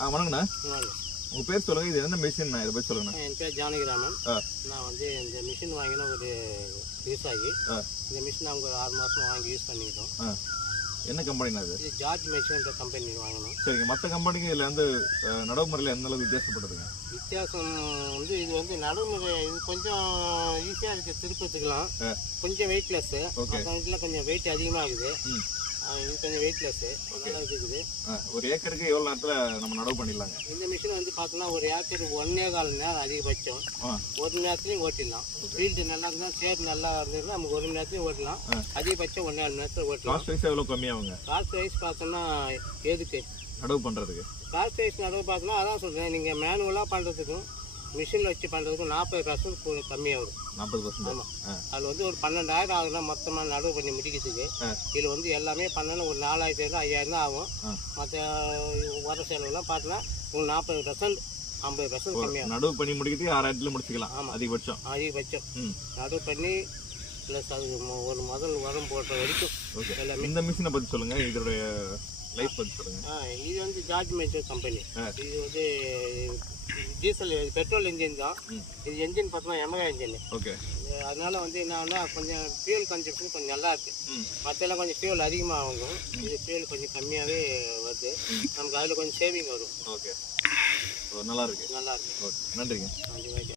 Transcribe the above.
வணக்கண்ணா. உங்கள் பேர் சொல்லுங்கள். இது என்ன மிஷின்? இதை பற்றி சொல்லுங்கண்ணா. என் பேர் ஜானகிராமன். நான் வந்து இந்த மிஷின் வாங்கின ஒரு விவசாயி. இந்த மிஷின் அவங்க ஒரு 6 மாதம் வாங்கி யூஸ் பண்ணிக்கிட்டோம். என்ன கம்பெனினா இது? இது ஜார்ஜ் மிஷின்ற கம்பெனி வாங்கணும். சரிங்க. மற்ற கம்பெனிக்கு இதில் வந்து நடைமுறையில் எந்த அளவுக்கு வித்தியாசப்படுதுங்க? வித்தியாசம் வந்து இது வந்து நடைமுறை இது கொஞ்சம் ஈஸியாக இருக்குது, திருப்பத்துக்கலாம். கொஞ்சம் வெயிட்லெஸ்ஸு. இதில் கொஞ்சம் வெயிட் அதிகமாகுது. இது கொஞ்சம் வெயிட்லெஸ்ஸு, நல்லா இருக்குது. ஒரு ஏக்கருக்கு எவ்வளோ நேரத்தில் நம்ம நடவு பண்ணிடலாங்க? இந்த மிஷின் வந்து பார்த்தோன்னா ஒரு ஏக்கருக்கு 1.25 நேரம் அதிகபட்சம். 1 மணி நேரத்துலையும் ஓட்டிடலாம். ஃபீல்டு நல்லா இருந்தால், சேர் நல்லா இருந்ததுன்னா நமக்கு 1 மணி நேரத்துலையும் ஓட்டலாம். அதிகபட்சம் 1.5 மணி நேரத்தில் ஓட்டலாம். காஸ்ட் வைஸ் எவ்வளோ கம்மியாகுங்க? காஸ்ட் வைஸ் பார்த்தோன்னா எதுக்கு நடவு பண்ணுறதுக்கு? காஸ்ட் வைஸ் நடவு பார்த்தோன்னா அதான் சொல்கிறேன், நீங்கள் மேனுவலாக பண்ணுறதுக்கும் மிஷினில் வச்சு பண்ணுறதுக்கும் 40% கம்மியாக வரும். 40%? ஆமாம். அதில் வந்து ஒரு 12,000 ஆகுதுன்னா மொத்தமாக நடவு பண்ணி முடிக்கிறதுக்கு. இதில் வந்து எல்லாமே பண்ணணும் ஒரு 4,000 5,000 தான் ஆகும். மற்ற வர செலவுலாம் பார்த்தோன்னா உங்களுக்கு 40% 50% கம்மியாக. நடவு பண்ணி முடிக்கிறதுக்கு 6,000 முடிச்சுக்கலாம். ஆமாம், அதிகபட்சம். நடவு பண்ணி ப்ளஸ் அது ஒரு முதல் உரம் போடுற வரைக்கும் எல்லாமே. இந்த மிஷினை பற்றி சொல்லுங்கள், இதோடைய லைஃப் பற்றி சொல்லுங்கள். இது வந்து ஜார்ஜ் மேஜர் கம்பெனி. இது வந்து டீசல் பெட்ரோல் இன்ஜின் தான். இது என்ஜின் பார்த்தோம்னா எமகா இன்ஜின். ஓகே. அதனால வந்து என்னன்னா கொஞ்சம் ஃபியூல் கன்சப்ஷன் கொஞ்சம் நல்லா இருக்கு. மற்றெல்லாம் கொஞ்சம் ஃபியூல் அதிகமாக ஆகும். இது ஃபியூல் கொஞ்சம் கம்மியாகவே வருது. நமக்கு அதில் கொஞ்சம் சேவிங் வரும். ஓகே, நல்லா இருக்கு. நல்லா இருக்கு. ஓகே, நன்றிங்க. நன்றி.